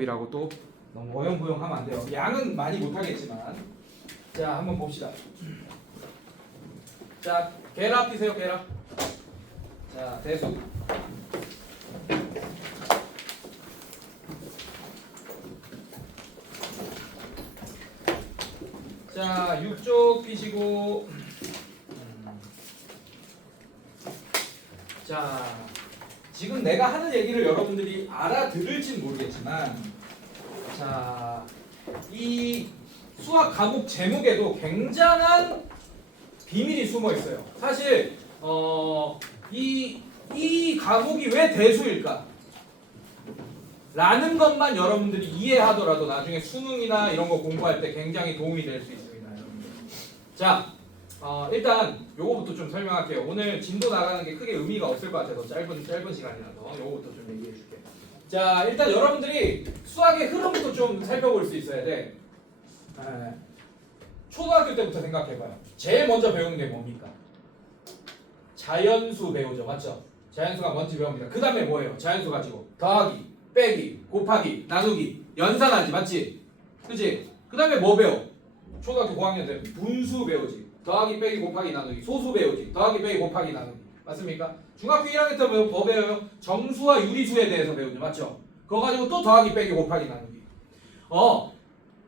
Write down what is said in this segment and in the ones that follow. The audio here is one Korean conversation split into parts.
이라고 또 너무 어영부영하면 안 돼요. 양은 많이 못하겠지만 자 한번 봅시다. 자 계랍 피세요. 계랍. 자 대수. 자 6쪽 피시고 자 지금 내가 하는 얘기를 여러분들이 알아들을진 모르겠지만 자, 이 수학 과목 제목에도 굉장한 비밀이 숨어 있어요. 사실 이 과목이 왜 대수일까? 라는 것만 여러분들이 이해하더라도 나중에 수능이나 이런 거 공부할 때 굉장히 도움이 될 수 있습니다. 여러분들. 자, 일단 요거부터 좀 설명할게요. 오늘 진도 나가는 게 크게 의미가 없을 것 같아서 짧은 시간이라서 요거부터 좀 얘기해 줄게요. 자, 일단 여러분들이 수학의 흐름부터 좀 살펴볼 수 있어야 돼. 초등학교 때부터 생각해봐요. 제일 먼저 배우는 게 뭡니까? 자연수 배우죠, 맞죠? 자연수가 뭔지 배웁니다. 그 다음에 뭐예요? 자연수 가지고 더하기, 빼기, 곱하기, 나누기, 연산하지, 맞지? 그치? 그 다음에 뭐 배워? 초등학교 고학년 때는 분수 배우지. 더하기, 빼기, 곱하기, 나누기. 소수 배우지. 더하기, 빼기, 곱하기, 나누기. 맞습니까? 중학교 1학년 때 뭐 배워요? 정수와 유리수에 대해서 배우죠, 맞죠? 그거 가지고 또 더하기, 빼기, 곱하기, 나누기.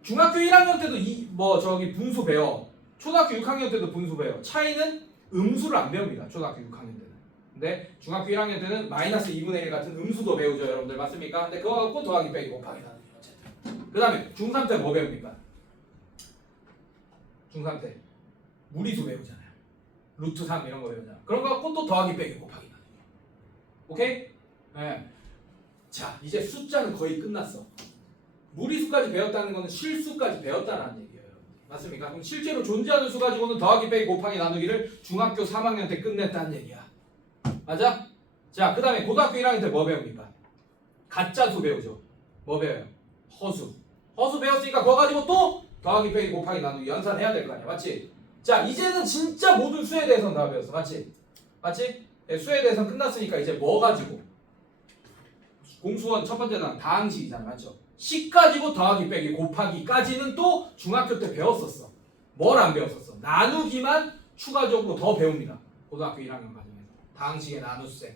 중학교 1학년 때도 분수 배워. 초등학교 6학년 때도 분수 배워. 차이는 음수를 안 배웁니다. 초등학교 6학년 때는. 근데 중학교 1학년 때는 마이너스 2분의 1 같은 음수도 배우죠, 여러분들. 맞습니까? 근데 그거 갖고 더하기, 빼기, 곱하기, 나누기. 어쨌든. 그 다음에 중3 때 뭐 배웁니까? 중3 때 무리수 배우잖아요. 루트 3 이런 거 배우잖아. 그런 거 갖고 또 더하기, 빼기, 곱하기, 나누기. 오케이? 네. 자, 이제 숫자는 거의 끝났어. 무리수까지 배웠다는 거는 실수까지 배웠다는 얘기예요. 맞습니까? 그럼 실제로 존재하는 수 가지고는 더하기, 빼기, 곱하기, 나누기를 중학교 3학년 때 끝냈다는 얘기야. 맞아? 자, 그 다음에 고등학교 1학년 때 뭐 배웁니까? 가짜수 배우죠. 뭐 배워요? 허수. 허수 배웠으니까 그거 가지고 또 더하기, 빼기, 곱하기, 나누기 연산해야 될 거 아니야. 맞지? 자, 이제는 진짜 모든 수에 대해서는 다 배웠어. 맞지? 맞지? 네, 수에 대해서는 끝났으니까 이제 뭐 가지고? 공수원 첫 번째 단 다항식이잖아. 맞죠? 식 가지고 더하기, 빼기, 곱하기까지는 또 중학교 때 배웠었어. 뭘 안 배웠었어? 나누기만 추가적으로 더 배웁니다. 고등학교 1학년 과정에서. 다항식의 나눗셈.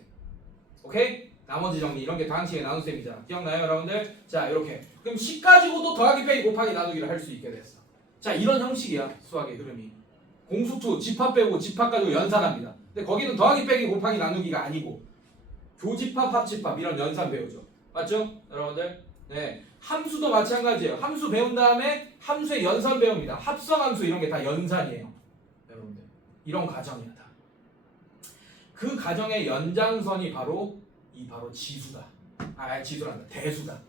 오케이? 나머지 정리 이런 게 다항식의 나눗셈이잖아. 기억나요, 여러분들? 자, 이렇게. 그럼 식 가지고도 더하기, 빼기, 곱하기, 나누기를 할 수 있게 됐어. 자, 이런 형식이야. 수학의 흐름이. 공수2 집합 배우고 집합 가지고 연산합니다. 근데 거기는 더하기, 빼기, 곱하기, 나누기가 아니고 교집합, 합집합 이런 연산 배우죠. 맞죠? 여러분들? 네. 함수도 마찬가지예요. 함수 배운 다음에 함수의 연산 배웁니다. 합성함수 이런 게 다 연산이에요. 여러분들. 이런 과정이야 다. 그 과정의 연장선이 바로 지수다. 지수란다. 대수다.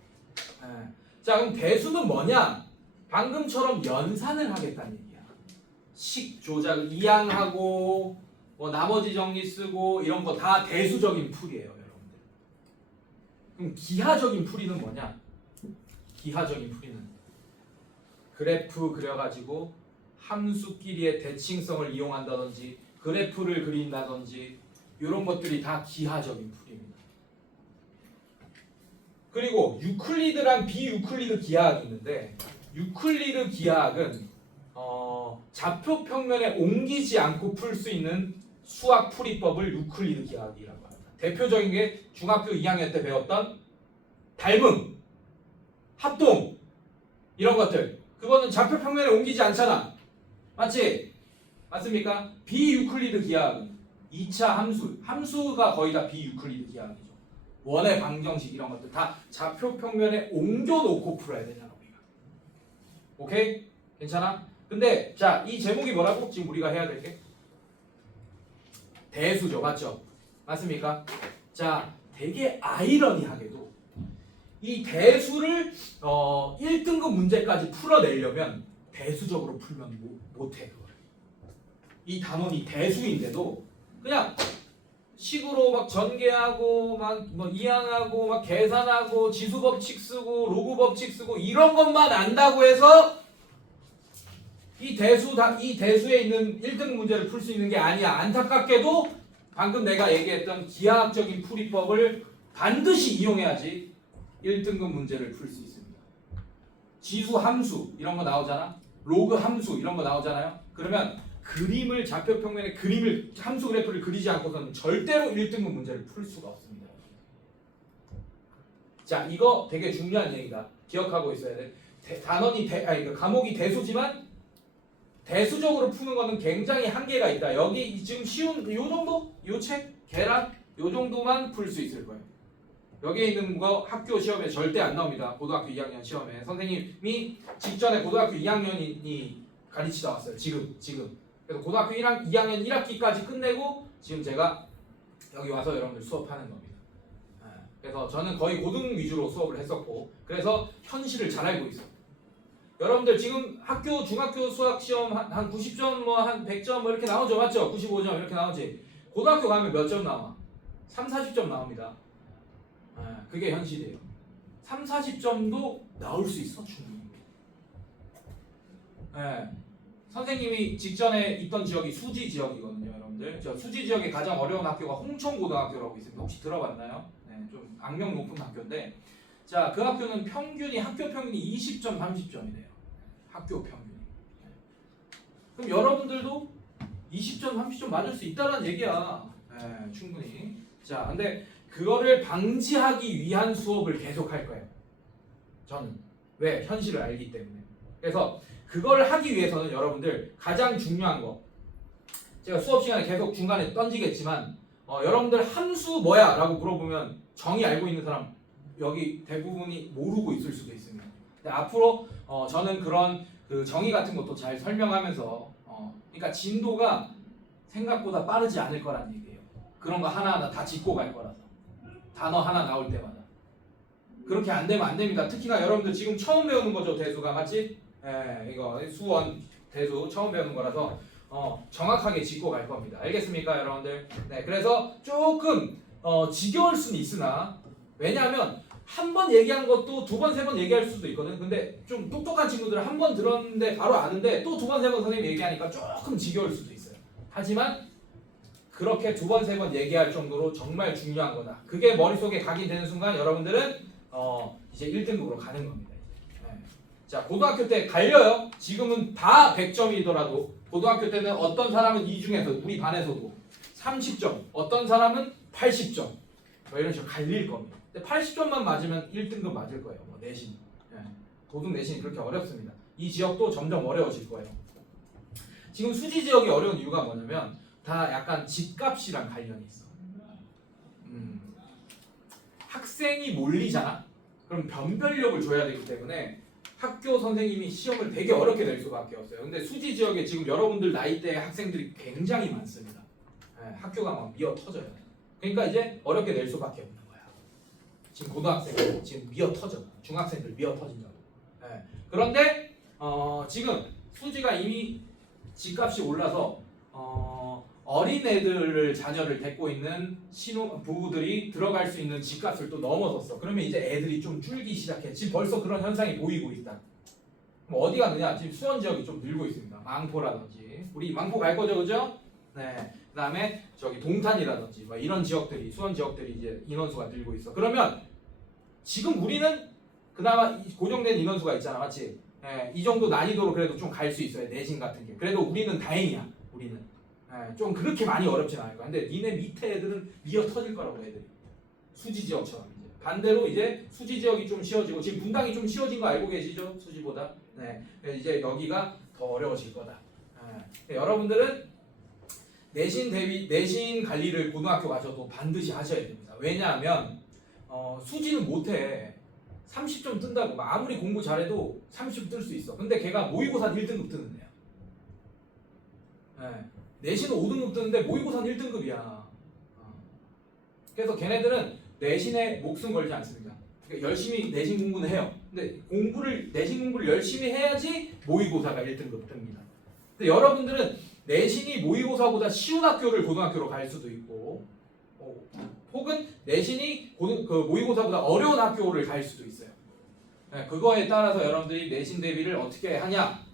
자, 그럼 대수는 뭐냐? 방금처럼 연산을 하겠다는 얘기야. 식 조작 이항하고 뭐 나머지 정리 쓰고 이런 거 다 대수적인 풀이에요, 여러분들. 그럼 기하적인 풀이는 뭐냐? 기하적인 풀이는 그래프 그려가지고 함수끼리의 대칭성을 이용한다든지 그래프를 그린다든지 이런 것들이 다 기하적인 풀이입니다. 그리고 유클리드랑 비유클리드 기하학이 있는데 유클리드 기하학은 좌표 평면에 옮기지 않고 풀 수 있는 수학 풀이법을 유클리드 기하학이라고 합니다. 대표적인 게 중학교 2학년 때 배웠던 닮음, 합동 이런 것들. 그거는 좌표 평면에 옮기지 않잖아. 맞지? 맞습니까? 비유클리드 기하학은 2차 함수가 거의 다 비유클리드 기하학이죠. 원의 방정식 이런 것들 다 좌표 평면에 옮겨놓고 풀어야 되잖아 우리가. 오케이? 괜찮아? 근데 자, 이 제목이 뭐라고? 지금 우리가 해야 될 게 대수죠. 맞죠? 맞습니까? 자, 되게 아이러니하게도 이 대수를 1등급 문제까지 풀어내려면 대수적으로 풀면 못해 그걸. 이 단원이 대수인데도 그냥 식으로 막 전개하고 막 뭐 이항하고 막 계산하고 지수 법칙 쓰고 로그 법칙 쓰고 이런 것만 안다고 해서 이 대수에 있는 1등 문제를 풀 수 있는 게 아니야. 안타깝게도 방금 내가 얘기했던 기하학적인 풀이법을 반드시 이용해야지 1등급 문제를 풀 수 있습니다. 지수 함수 이런 거 나오잖아. 로그 함수 이런 거 나오잖아요. 그러면 그림을 좌표 평면에 그림을 함수 그래프를 그리지 않고서는 절대로 1등급 문제를 풀 수가 없습니다. 자, 이거 되게 중요한 얘기다. 기억하고 있어야 돼. 과목이 대수지만 대수적으로 푸는 거는 굉장히 한계가 있다. 여기 지금 쉬운 요 정도? 요 책? 계란? 요 정도만 풀 수 있을 거예요. 여기에 있는 거 학교 시험에 절대 안 나옵니다. 고등학교 2학년 시험에 선생님이 직전에 고등학교 2학년이 가르치다 왔어요. 지금. 그래서 고등학교 2학년 1학기까지 끝내고 지금 제가 여기 와서 여러분들 수업하는 겁니다. 그래서 저는 거의 고등 위주로 수업을 했었고 그래서 현실을 잘 알고 있어요. 여러분들 지금 학교 중학교 수학 시험 한 90점 뭐 한 100점 뭐 이렇게 나오죠. 맞죠? 95점 이렇게 나오지. 고등학교 가면 몇 점 나와? 3, 40점 나옵니다. 그게 현실이에요. 3, 40점도 나올 수 있어 충분히. 선생님이 직전에 있던 지역이 수지 지역이거든요, 여러분들. 저 수지 지역의 가장 어려운 학교가 홍천고등학교라고 있습니다. 혹시 들어봤나요? 좀 악명 높은 학교인데, 자, 그 학교는 학교 평균이 20점, 30점이래요. 학교 평균이. 그럼 여러분들도 20점, 30점 맞을 수 있다는 얘기야. 충분히. 자, 근데 그거를 방지하기 위한 수업을 계속 할 거예요. 저는. 왜? 현실을 알기 때문에. 그래서 그걸 하기 위해서는 여러분들 가장 중요한 거. 제가 수업 시간에 계속 중간에 던지겠지만 여러분들 함수 뭐야? 라고 물어보면 정의 알고 있는 사람 여기 대부분이 모르고 있을 수도 있습니다. 근데 앞으로 저는 그런 그 정의 같은 것도 잘 설명하면서 그러니까 진도가 생각보다 빠르지 않을 거란 얘기예요. 그런 거 하나하나 다 짚고 갈 거라서. 단어 하나 나올 때마다. 그렇게 안 되면 안 됩니다. 특히나 여러분들 지금 처음 배우는 거죠, 대수가. 맞지? 이거 수원 대수 처음 배우는 거라서 정확하게 짚고 갈 겁니다. 알겠습니까, 여러분들? 네, 그래서 조금 지겨울 수는 있으나 왜냐하면 한 번 얘기한 것도 두 번, 세 번 얘기할 수도 있거든. 근데 좀 똑똑한 친구들은 한 번 들었는데 바로 아는데 또 두 번, 세 번 선생님이 얘기하니까 조금 지겨울 수도 있어요. 하지만 그렇게 두 번, 세 번 얘기할 정도로 정말 중요한 거다. 그게 머릿속에 각인되는 순간 여러분들은 이제 1등급으로 가는 겁니다. 자, 고등학교 때 갈려요. 지금은 다 100점이더라도 고등학교 때는 어떤 사람은 이 중에서 우리 반에서도 30점, 어떤 사람은 80점 뭐 이런 식으로 갈릴 겁니다. 근데 80점만 맞으면 1등급 맞을 거예요. 뭐 내신. 고등 내신이 그렇게 어렵습니다. 이 지역도 점점 어려워질 거예요. 지금 수지 지역이 어려운 이유가 뭐냐면 다 약간 집값이랑 관련이 있어. 학생이 몰리잖아. 그럼 변별력을 줘야 되기 때문에 학교 선생님이 시험을 되게 어렵게 낼 수밖에 없어요. 근데 수지 지역에 지금 여러분들 나이대 학생들이 굉장히 많습니다. 학교가 막 미어 터져요. 그러니까 이제 어렵게 낼 수밖에 없는 거야. 지금 고등학생들 지금 미어 터져. 중학생들 미어 터진다고. 그런데 지금 수지가 이미 집값이 올라서 어린애들을 자녀를 데리고 있는 부부들이 들어갈 수 있는 집값을 또 넘어섰어. 그러면 이제 애들이 좀 줄기 시작해. 지금 벌써 그런 현상이 보이고 있다. 그럼 어디 가느냐? 지금 수원 지역이 좀 늘고 있습니다. 망포라든지 우리 망포 갈 거죠, 그죠? 네. 그다음에 저기 동탄이라든지 뭐 이런 지역들이 수원 지역들이 이제 인원수가 늘고 있어. 그러면 지금 우리는 그나마 고정된 인원수가 있잖아, 맞지? 이 정도 난이도로 그래도 좀 갈 수 있어요. 내신 같은 게. 그래도 우리는 다행이야. 우리는. 좀 그렇게 많이 어렵진 않을 거야. 근데 니네 밑에 애들은 미어 터질 거라고 애들이. 수지 지역처럼 이제. 반대로 이제 수지 지역이 좀 쉬워지고 지금 분당이 좀 쉬워진 거 알고 계시죠? 수지보다. 네. 이제 여기가 더 어려워질 거다. 여러분들은 내신 관리를 고등학교 가셔도 반드시 하셔야 됩니다. 왜냐하면 수지는 못해. 30점 뜬다고 아무리 공부 잘해도 30점 뜰 수 있어. 근데 걔가 모의고사 1등급 뜨는 애야. 내신은 5등급 뜨는데 모의고사는 1등급이야. 그래서 걔네들은 내신에 목숨 걸지 않습니다. 그러니까 열심히 내신 공부는 해요. 근데 내신 공부를 열심히 해야지 모의고사가 1등급 뜹니다. 근데 여러분들은 내신이 모의고사보다 쉬운 학교를 고등학교로 갈 수도 있고 혹은 내신이 모의고사보다 어려운 학교를 갈 수도 있어요. 그거에 따라서 여러분들이 내신 대비를 어떻게 하냐?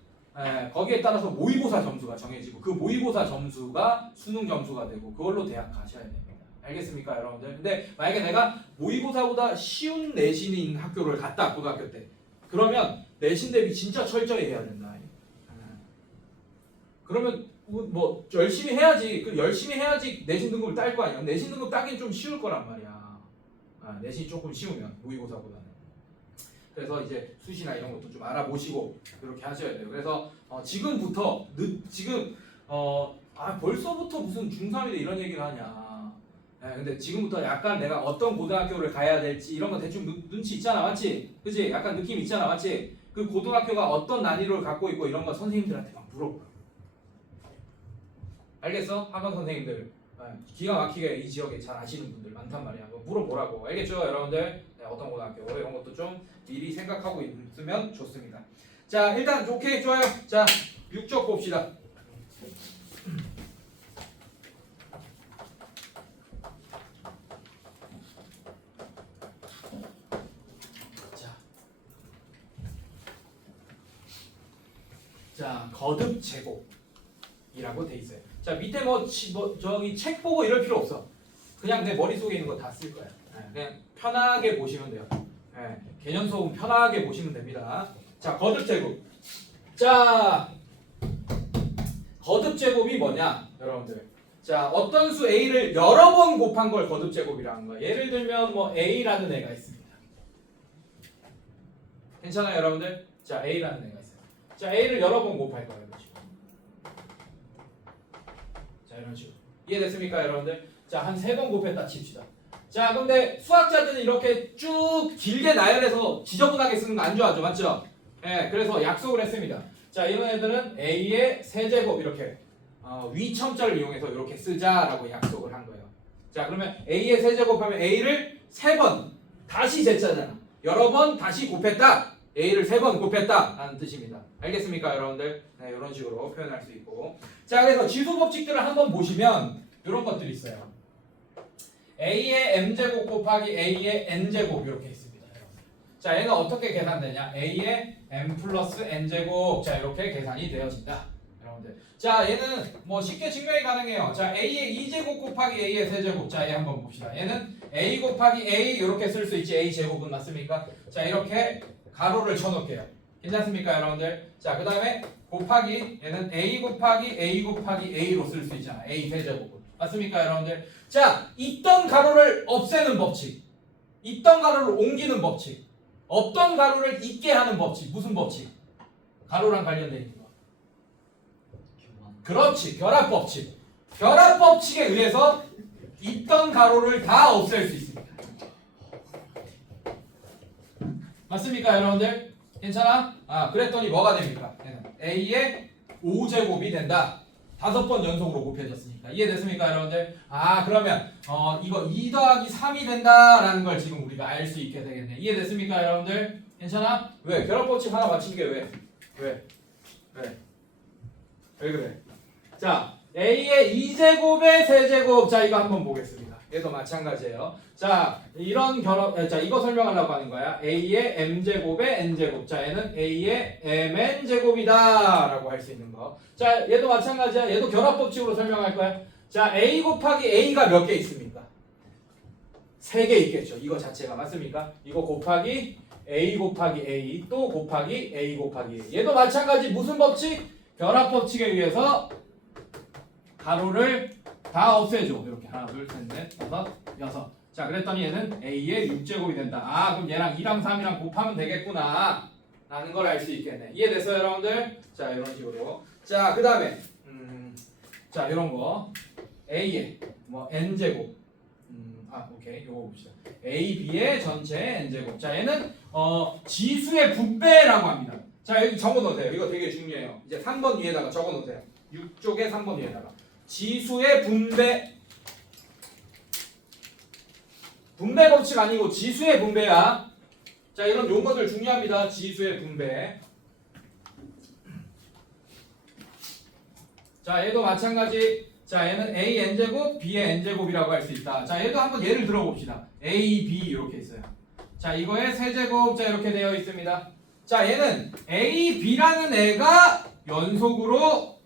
거기에 따라서 모의고사 점수가 정해지고 그 모의고사 점수가 수능 점수가 되고 그걸로 대학 가셔야 됩니다. 알겠습니까, 여러분들? 근데 만약에 내가 모의고사보다 쉬운 내신인 학교를 갔다, 고등학교 때. 그러면 내신 대비 진짜 철저히 해야 된다. 그러면 뭐 열심히 해야지. 그 열심히 해야지 내신 등급을 딸 거 아니야. 내신 등급 따긴 좀 쉬울 거란 말이야. 내신이 조금 쉬우면 모의고사보다는. 그래서 이제 수시나 이런 것도 좀 알아보시고 그렇게 하셔야 돼요. 그래서 지금부터 지금 벌써부터 무슨 중3인데 이런 얘기를 하냐. 근데 지금부터 약간 내가 어떤 고등학교를 가야 될지 이런 거 대충 눈치 있잖아, 맞지? 그지? 약간 느낌 있잖아, 맞지? 그 고등학교가 어떤 난이도를 갖고 있고 이런 거 선생님들한테 막 물어봐. 알겠어? 학원 선생님들 기가 막히게 이 지역에 잘 아시는 분들 많단 말이야. 뭐 물어보라고. 알겠죠, 여러분들? 네, 어떤 고등학교 이런 것도 좀 미리 생각하고 있으면 좋습니다. 자, 일단 오케이, 좋아요. 자, 6쪽 봅시다. 자, 거듭 제곱이라고 돼 있어요. 자, 밑에 저기 책 보고 이럴 필요 없어. 그냥 내 머릿속에 있는 거 다 쓸 거야. 그냥 편하게 보시면 돼요. 개념 수업은 편하게 보시면 됩니다. 자, 거듭 제곱. 자, 거듭 제곱이 뭐냐, 여러분들? 자, 어떤 수 A를 여러 번 곱한 걸 거듭 제곱이라는 거야. 예를 들면 뭐 A라는 애가 있습니다. 괜찮아요, 여러분들? 자, A라는 애가 있어요. 자, A를 여러 번 곱할 거예요. 이런 식으로. 자, 이런 식으로. 이해됐습니까, 여러분들? 자, 한 3번 곱했다 칩시다. 자, 근데 수학자들은 이렇게 쭉 길게 나열해서 지저분하게 쓰는 거 안 좋아하죠, 맞죠? 그래서 약속을 했습니다. 자, 이런 애들은 A의 세제곱 이렇게 위첨자를 이용해서 이렇게 쓰자라고 약속을 한 거예요. 자, 그러면 A의 세제곱하면 A를 3번 다시 제자잖아. 여러 번 다시 곱했다. A를 3번 곱했다 라는 뜻입니다. 알겠습니까, 여러분들? 네, 이런 식으로 표현할 수 있고. 자, 그래서 지수 법칙들을 한번 보시면 이런 것들이 있어요. A의 m제곱 곱하기 A의 n제곱 이렇게 있습니다. 자, 얘는 어떻게 계산되냐? A의 m 플러스 n제곱. 자, 이렇게 계산이 되어진다. 여러분들. 자, 얘는 뭐 쉽게 증명이 가능해요. 자, A의 2제곱 곱하기 A의 세제곱. 자, 얘 한번 봅시다. 얘는 A 곱하기 A 이렇게 쓸 수 있지. A 제곱은 맞습니까? 자, 이렇게 가로를 쳐놓을게요. 괜찮습니까, 여러분들? 자, 그 다음에 곱하기 얘는 A 곱하기 A 곱하기 A로 쓸 수 있잖아. A 세제곱은. 맞습니까, 여러분들? 자, 있던 가로를 없애는 법칙, 있던 가로를 옮기는 법칙, 없던 가로를 있게 하는 법칙. 무슨 법칙? 가로랑 관련된 있는 거. 그렇지, 결합 법칙. 결합 법칙에 의해서 있던 가로를 다 없앨 수 있습니다. 맞습니까, 여러분들? 괜찮아? 그랬더니 뭐가 됩니까? A의 5제곱이 된다. 5번 연속으로 곱해졌으니까. 이해됐습니까, 여러분들? 그러면 이거 2 더하기 3이 된다라는 걸 지금 우리가 알 수 있게 되겠네. 이해됐습니까, 여러분들? 괜찮아? 왜? 결합법칙 하나 맞힌 게 왜? 왜 그래? 자, A의 2제곱의 세제곱. 자, 이거 한번 보겠습니다. 얘도 마찬가지예요. 자, 이런 자, 이거 설명하려고 하는 거야. A의 m제곱의 n제곱. 자, 얘는 A의 mn제곱이다 라고 할 수 있는 거. 자, 얘도 마찬가지야. 얘도 결합법칙으로 설명할 거야. 자, A 곱하기 A가 몇 개 있습니까? 3개 있겠죠. 이거 자체가. 맞습니까? 이거 곱하기 A 곱하기 A 또 곱하기 A 곱하기 A. 얘도 마찬가지. 무슨 법칙? 결합법칙에 의해서 가로를 다 없애줘. 이렇게 하나, 둘, 셋, 넷, 다섯, 여섯. 자, 그랬더니 얘는 A의 6제곱이 된다. 그럼 얘랑 2랑 3이랑 곱하면 되겠구나 라는 걸 알 수 있겠네. 이해됐어요, 여러분들? 자, 이런 식으로. 자, 그 다음에 자, 이런 거 A의 뭐 n제곱. 오케이. 요거 봅시다. A, B의 전체 n제곱. 자, 얘는 지수의 분배라고 합니다. 자, 여기 적어놓으세요. 이거 되게 중요해요. 이제 3번 위에다가 적어놓으세요. 6쪽에 3번 위에다가 지수의 분배. 분배 법칙 아니고 지수의 분배야. 자, 이런 용어들 중요합니다. 지수의 분배. 자, 얘도 마찬가지. 자, 얘는 A n제곱, B의 n제곱이라고 할 수 있다. 자, 얘도 한번 예를 들어봅시다. A, B 이렇게 있어요. 자, 이거의 세제곱. 자, 이렇게 되어 있습니다. 자, 얘는 A, B라는 애가 연속으로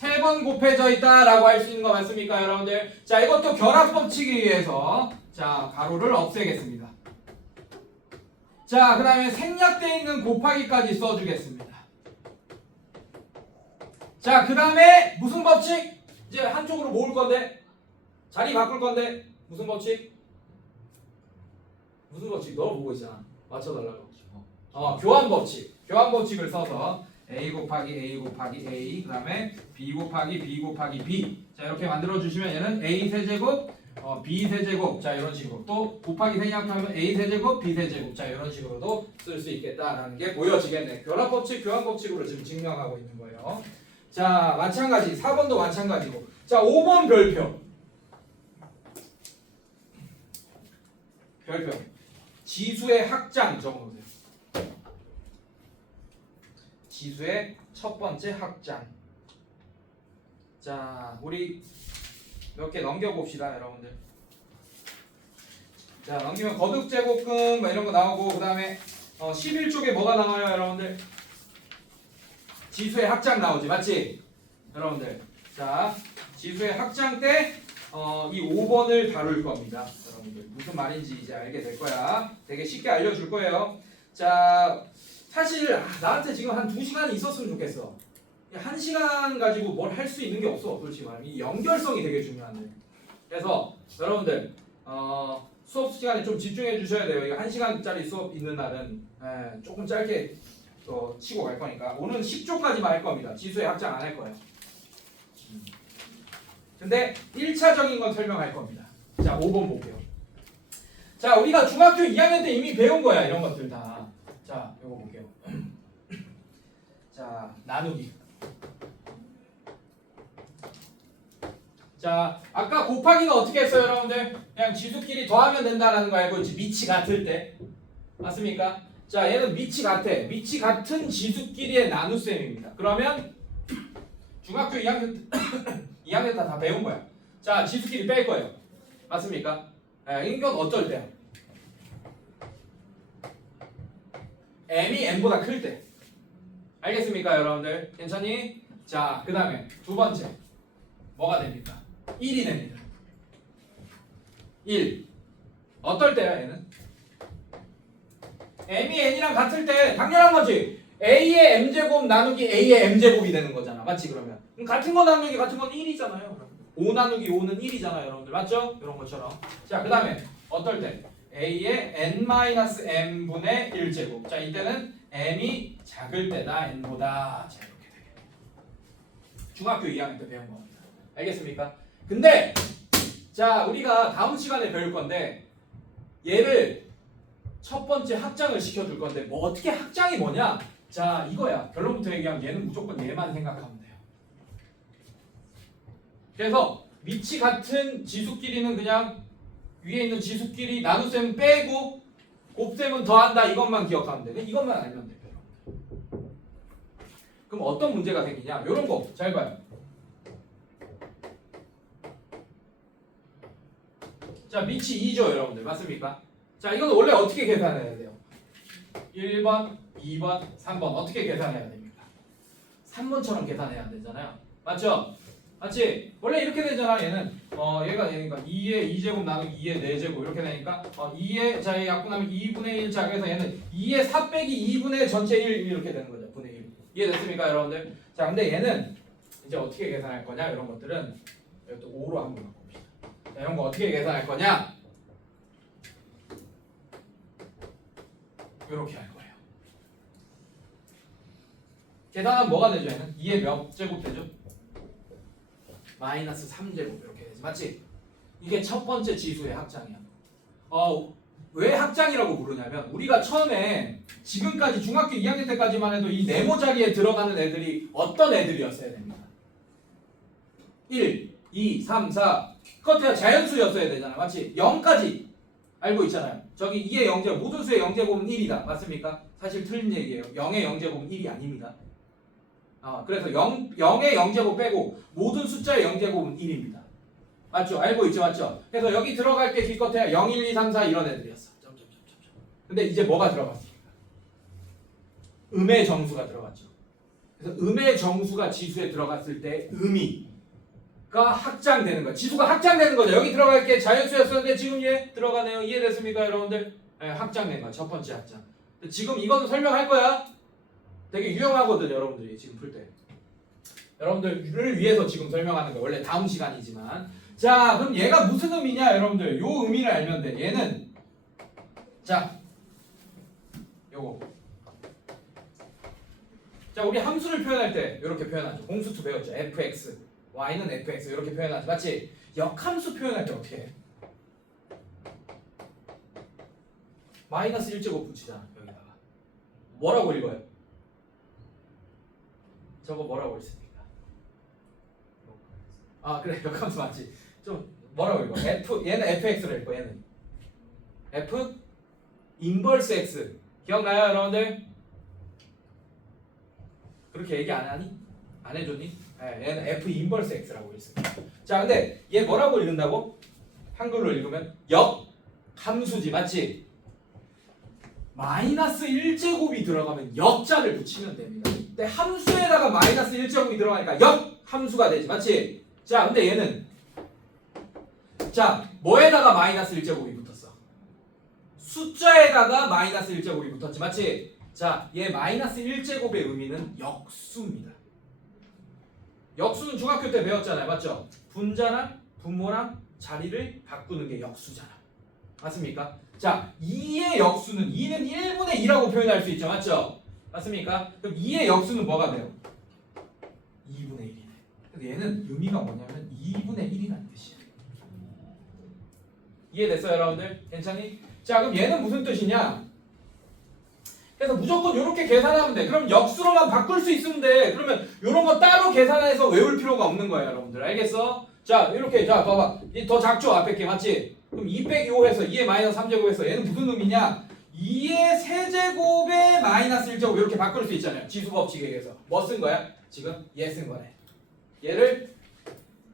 세 번 곱해져 있다라고 할 수 있는 거 맞습니까, 여러분들? 자, 이것도 결합 법칙에 의해서 자, 가로를 없애겠습니다. 자, 그 다음에 생략되어 있는 곱하기까지 써주겠습니다. 자, 그 다음에 무슨 법칙? 이제 한쪽으로 모을 건데 자리 바꿀 건데 무슨 법칙? 무슨 법칙? 너 보고 있잖아. 맞춰달라고. 교환 법칙. 교환 법칙을 써서 a 곱하기 a 곱하기 a 그 다음에 b 곱하기 b 곱하기 b 자 이렇게 만들어 주시면 얘는 a 세제곱 b 세제곱 자 이런 식으로 또 곱하기 생략하면 a 세제곱 b 세제곱 자 이런 식으로도 쓸 수 있겠다라는 게 보여지겠네. 결합 법칙, 교환 법칙으로 지금 증명하고 있는 거예요. 자 마찬가지 4번도 마찬가지고 자 5번 별표 지수의 확장 적어보세요. 지수의 첫 번째 확장. 자 우리 몇 개 넘겨봅시다 여러분들. 자 넘기면 거듭제곱근 뭐 이런 거 나오고 그 다음에 11쪽에 뭐가 나와요 여러분들? 지수의 확장 나오지 맞지? 여러분들 자 지수의 확장 때 이 5번을 다룰 겁니다. 여러분들 무슨 말인지 이제 알게 될 거야. 되게 쉽게 알려줄 거예요. 자 사실 나한테 지금 한 2시간이 있었으면 좋겠어. 1시간 가지고 뭘 할 수 있는 게 없어. 솔직히 말하면 이 연결성이 되게 중요한데. 그래서 여러분들 수업 시간에 좀 집중해 주셔야 돼요. 이거 1시간짜리 수업 있는 날은 조금 짧게 치고 갈 거니까 오늘은 10조까지만 할 겁니다. 지수의 확장 안 할 거예요. 근데 1차적인 건 설명할 겁니다. 자 5번 볼게요. 자 우리가 중학교 2학년 때 이미 배운 거야 이런 것들 다. 자 이거 볼게요. 자 나누기. 자 아까 곱하기는 어떻게 했어요 여러분들? 그냥 지수끼리 더하면 된다는 거 알고 있지. 밑이 같을 때 맞습니까? 자 얘는 밑이 같아. 밑이 같은 지수끼리의 나눗셈입니다. 그러면 중학교 2학년 때 다 배운 거야. 자 지수끼리 뺄 거예요. 맞습니까? 이건 어쩔 때야? m이 n보다 클 때. 알겠습니까 여러분들? 괜찮니? 자 그 다음에 두 번째 뭐가 됩니까? 1이 됩니다. 1 어떨 때야 얘는? m이 n이랑 같을 때 당연한 거지. a의 m제곱 나누기 a의 m제곱이 되는 거잖아. 맞지 그러면? 그럼 같은 거 나누기 같은 건 1이잖아요. 5 나누기 5는 1이잖아요 여러분들. 맞죠? 이런 것처럼. 자 그 다음에 어떨 때? a의 n-m분의 1제곱. 자 이때는 m이 작을 때다 n보다. 자 이렇게 되겠네. 중학교 2학년 때 배운 겁니다. 알겠습니까? 근데 자 우리가 다음 시간에 배울 건데 얘를 첫 번째 확장을 시켜줄 건데 뭐 어떻게 확장이 뭐냐? 자 이거야. 결론부터 얘기하면 얘는 무조건 얘만 생각하면 돼요. 그래서 밑이 같은 지수끼리는 그냥 위에 있는 지수끼리 나눗셈 빼고 곱셈은 더한다 이것만 기억하면 돼. 이것만 알면 돼. 그럼 어떤 문제가 생기냐? 이런 거 잘 봐요. 자 밑이 2죠 여러분들. 맞습니까? 자 이건 원래 어떻게 계산해야 돼요? 1번, 2번, 3번 어떻게 계산해야 됩니까? 3번처럼 계산해야 되잖아요. 맞죠? 맞지? 원래 이렇게 되잖아 얘는 얘가 2의 2제곱 나누기 2의 4제곱 이렇게 되니까 2의 자 약분하면 2분의 1 자 그래서 얘는 2의 4 빼기 2분의 전체 1 이렇게 되는 거죠. 분의 1 이해됐습니까 여러분들? 자 근데 얘는 이제 어떻게 계산할 거냐 이런 것들은 또 5로 한번 바꿉시다. 자 이런 거 어떻게 계산할 거냐? 이렇게 할 거예요. 계산하면 뭐가 되죠 얘는? 2의 몇 제곱 되죠? 마이너스 3제곱 이렇게 되지 맞지? 이게 첫 번째 지수의 확장이야. 왜 확장이라고 부르냐면 우리가 처음에 지금까지 중학교 2학년 때까지만 해도 이 네모 자리에 들어가는 애들이 어떤 애들이었어야 됩니까? 1, 2, 3, 4 기껏해야 자연수였어야 되잖아. 맞지? 0까지 알고 있잖아요. 저기 2의 영제곱 모든 수의 영제곱은 1이다. 맞습니까? 사실 틀린 얘기예요. 0의 영제곱은 1이 아닙니다. 그래서 0의 영제곱 빼고 모든 숫자의 영제곱은 1입니다. 맞죠? 알고 있죠? 맞죠? 그래서 여기 들어갈 게 기껏해야 0, 1, 2, 3, 4 이런 애들이었어. 근데 이제 뭐가 들어갔습니까? 음의 정수가 들어갔죠. 그래서 음의 정수가 지수에 들어갔을 때 의미가 확장되는 거야. 지수가 확장되는 거죠. 여기 들어갈 게 자연수였었는데 지금 얘 들어가네요. 이해됐습니까, 여러분들? 네, 확장된 거야. 첫 번째 확장. 지금 이거는 설명할 거야. 되게 유용하거든요, 여러분들이 지금 풀 때. 여러분들을 위해서 지금 설명하는 거 원래 다음 시간이지만. 자, 그럼 얘가 무슨 의미냐, 여러분들? 요 의미를 알면 돼. 얘는 자, 요거. 자, 우리 함수를 표현할 때 이렇게 표현하죠. 공수투 배웠죠. fx, y는 fx 이렇게 표현하죠. 맞지? 역함수 표현할 때 어떻게 해? 마이너스 1제곱 붙이잖아. 여기다가. 뭐라고 읽어요? 저거 뭐라고 읽습니까? 아, 그래. 역함수 맞지? 좀 뭐라고 읽어? 얘는 fx로 읽고 얘는 f 인버스 x. 기억나요, 여러분들? 그렇게 얘기 안 하니? 안 해줬니? 네, 얘는 f 인버스 x라고 읽습니다. 자, 근데 얘 뭐라고 읽는다고? 한글로 읽으면 역함수지, 맞지? 마이너스 1제곱이 들어가면 역자를 붙이면 됩니다. 근데 함수에다가 마이너스 1제곱이 들어가니까 역함수가 되지, 맞지? 자, 근데 얘는 자, 뭐에다가 마이너스 1제곱이 붙었어? 숫자에다가 마이너스 1제곱이 붙었지, 맞지? 자, 얘 마이너스 1제곱의 의미는 역수입니다. 역수는 중학교 때 배웠잖아요, 맞죠? 분자랑 분모랑 자리를 바꾸는 게 역수잖아. 맞습니까? 자, 2의 역수는 2는 1분의 2라고 표현할 수 있죠, 맞죠? 맞습니까? 그럼 2의 역수는 뭐가 돼요? 2분의 1이네. 근데 얘는 의미가 뭐냐면 2분의 1이라는 뜻이야. 이해됐어요, 여러분들? 괜찮니? 자, 그럼 얘는 무슨 뜻이냐? 그래서 무조건 이렇게 계산하면 돼. 그럼 역수로만 바꿀 수 있으면 돼. 그러면 이런 거 따로 계산해서 외울 필요가 없는 거야, 여러분들. 알겠어? 자, 이렇게. 자, 봐봐. 더 작죠, 앞에 게. 맞지? 그럼 2 빼기 5 해서 2의 마이너스 3제곱해서 얘는 무슨 의미냐? 2의 세제곱에 마이너스 1제곱 이렇게 바꿀 수 있잖아요. 지수법칙에 의해서. 뭐 쓴 거야? 지금 얘 쓴 거네. 얘를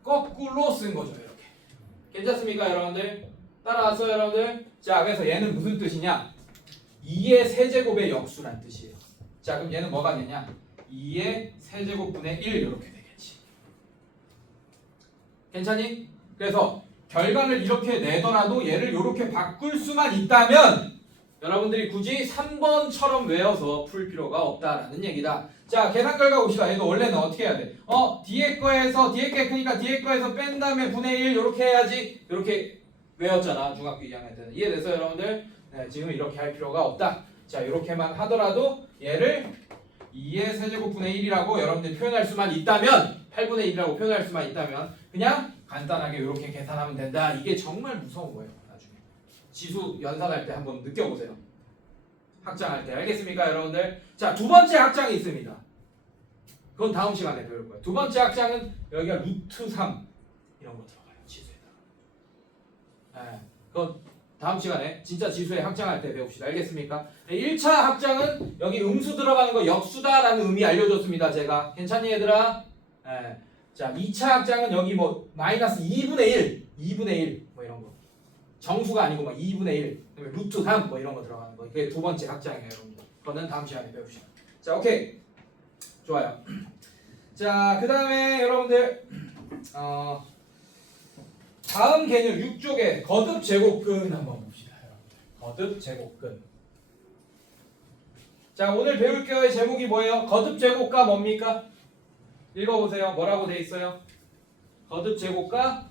거꾸로 쓴 거죠, 이렇게. 괜찮습니까, 여러분들? 따라왔어요, 여러분들? 자, 그래서 얘는 무슨 뜻이냐? 2의 세제곱의 역수란 뜻이에요. 자, 그럼 얘는 뭐가 되냐? 2의 세제곱분의 1 이렇게 되겠지. 괜찮니? 그래서 결과를 이렇게 내더라도 얘를 이렇게 바꿀 수만 있다면 여러분들이 굳이 3번처럼 외워서 풀 필요가 없다라는 얘기다. 자, 계산 결과 봅시다. 얘도 원래는 어떻게 해야 돼? 뒤에 거에서 뒤에 게 크니까 뒤에 거에서 뺀 다음에 분의 1 이렇게 해야지. 이렇게 외웠잖아, 중학교 2학년 때는. 이해됐어요, 여러분들? 네, 지금 이렇게 할 필요가 없다. 자, 이렇게만 하더라도 얘를 2의 세제곱분의 1이라고 여러분들이 표현할 수만 있다면, 8분의 1이라고 표현할 수만 있다면 그냥 간단하게 이렇게 계산하면 된다. 이게 정말 무서운 거예요, 나중에. 지수 연산할 때 한번 느껴보세요. 확장할 때. 알겠습니까, 여러분들? 자, 두 번째 확장이 있습니다. 그건 다음 시간에 배울 거예요. 두 번째 확장은 여기가 루트 3 이런 거 들어가요, 지수에다가. 네, 그건 다음 시간에 진짜 지수에 확장할 때 배웁시다. 알겠습니까? 네, 1차 확장은 여기 음수 들어가는 거 역수다라는 의미 알려줬습니다. 제가. 괜찮니, 얘들아? 네. 자, 2차 확장은 여기 뭐 마이너스 2분의 1, 2분의 1 뭐 이런 거. 정수가 아니고 막 2분의 1, 루트 3 뭐 이런 거 들어가는 거. 그게 두 번째 확장이에요, 여러분들. 그거는 다음 시간에 배웁시다. 자, 오케이. 좋아요. 자, 그 다음에 여러분들 다음 개념 6쪽에 거듭 제곱근 한번 봅시다. 거듭 제곱근. 자, 오늘 배울 거의 제목이 뭐예요? 거듭 제곱과 뭡니까? 읽어보세요. 뭐라고 돼 있어요? 거듭 제곱과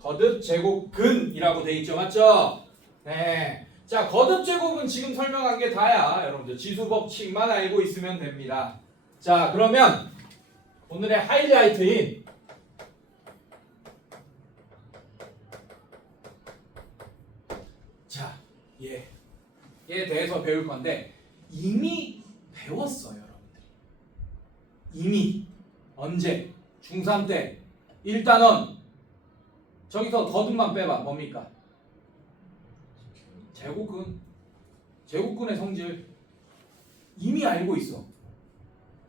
거듭 제곱근이라고 돼 있죠, 맞죠? 네. 자, 거듭 제곱은 지금 설명한 게 다야, 여러분들. 지수 법칙만 알고 있으면 됩니다. 자, 그러면 오늘의 하이라이트인 자, 얘에 대해서 배울 건데 이미 배웠어요, 여러분들. 이미 언제? 중3 때 1단원 저기서 거듭만 빼봐. 뭡니까? 제곱근. 제곱근의 성질 이미 알고 있어.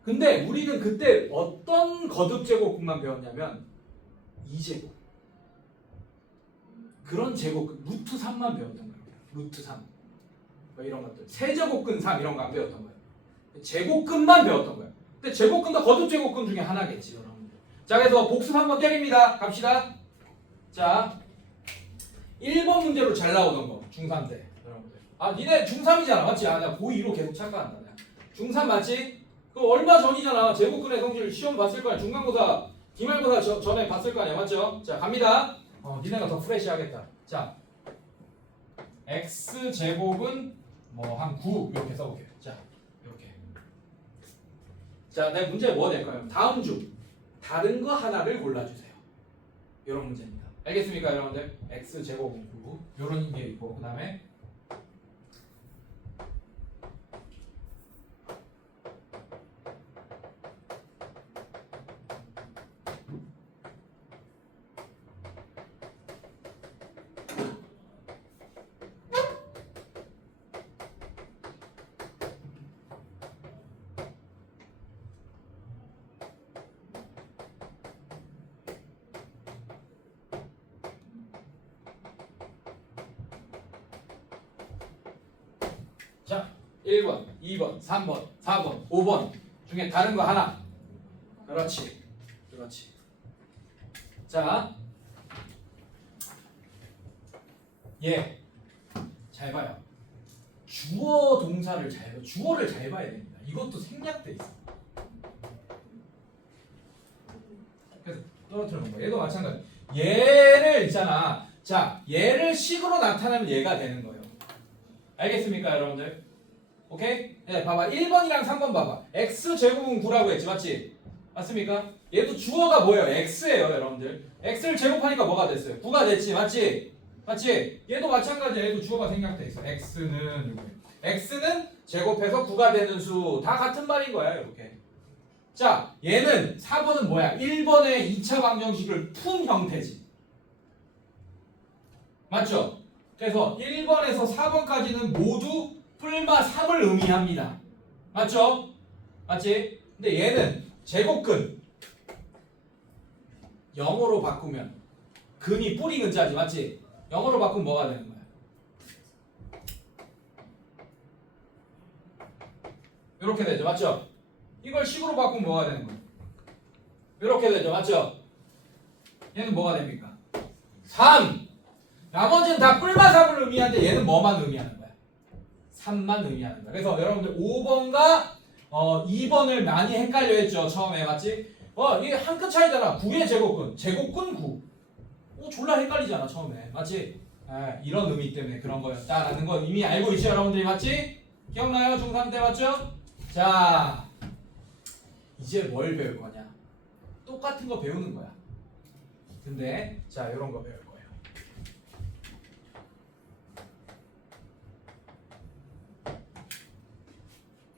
근데 우리는 그때 어떤 거듭 제곱근만 배웠냐면 2제곱. 그런 제곱근 루트 3만 배웠던 거예요. 루트 3. 뭐 이런 것들. 세제곱근 3 이런 거 안 배웠던 거예요. 제곱근만 배웠던 거예요. 근데 제곱근도 거듭 제곱근 중에 하나겠지 여러분들. 자 그래서 복습 한번 때립니다. 갑시다. 자 1번 문제로 잘 나오던 거 중3 때 여러분들. 아 니네 중3이잖아 맞지? 아 내가 고2로 계속 착각한다. 내가. 중3 맞지? 그 얼마 전이잖아. 제곱근의 성질 시험 봤을 거야. 중간고사 기말고사 전에 봤을 거 아니야 맞죠? 자 갑니다. 니네가 더 프레시하겠다. 자 x 제곱은 뭐 한 9 이렇게 써볼게요. 자 이렇게. 자 내 문제 뭐 될까요? 다음 중 다른 거 하나를 골라주세요. 이런 문제입니다. 알겠습니까 여러분들? x 제곱은 9 이런 게 있고 그 다음에 자 1번, 2번, 3번, 4번, 5번 중에 다른 거 하나. 그렇지. 그렇지. 자 예. 잘 봐요. 주어 동사를 잘 봐. 주어를 잘 봐야 됩니다. 이것도 생략돼 있어. 그래서 떨어뜨려 놓은 거. 얘도 마찬가지. 얘를 있잖아. 자, 얘를 식으로 나타내면 얘가 되는 거예요. 알겠습니까, 여러분들? 오케이? 네, 봐봐. 1번이랑 3번 봐봐. x 제곱은 9라고 했지, 맞지? 맞습니까? 얘도 주어가 뭐예요? x예요, 여러분들. x를 제곱하니까 뭐가 됐어요? 9가 됐지, 맞지? 맞지? 얘도 마찬가지야. 얘도 주어가 생략돼 있어. x는 제곱해서 9가 되는 수. 다 같은 말인 거야, 이렇게. 자, 얘는 4번은 뭐야? 1번의 2차 방정식을 푼 형태지. 맞죠? 그래서 1번에서 4번까지는 모두 풀마 3을 의미합니다. 맞죠? 맞지? 근데 얘는 제곱근 0으로 바꾸면 근이 뿌리 근자지. 맞지? 0으로 바꾸면 뭐가 되는 거야? 이렇게 되죠. 맞죠? 이걸 식으로 바꾸면 뭐가 되는 거야? 이렇게 되죠. 맞죠? 얘는 뭐가 됩니까? 3! 나머지는 다 뿔마 3을 의미하는데 얘는 뭐만 의미하는 거야? 3만 의미하는 거야. 그래서 여러분들 5번과 2번을 많이 헷갈려 했죠. 처음에 맞지? 이게 한 끗 차이잖아. 9의 제곱근. 제곱근 9. 졸라 헷갈리잖아 처음에. 맞지? 이런 의미 때문에 그런 거였다라는 거 이미 알고 있죠 여러분들이. 맞지? 기억나요? 중3 때 맞죠? 자 이제 뭘 배울 거냐? 똑같은 거 배우는 거야. 근데 자 이런 거 배울 거예요.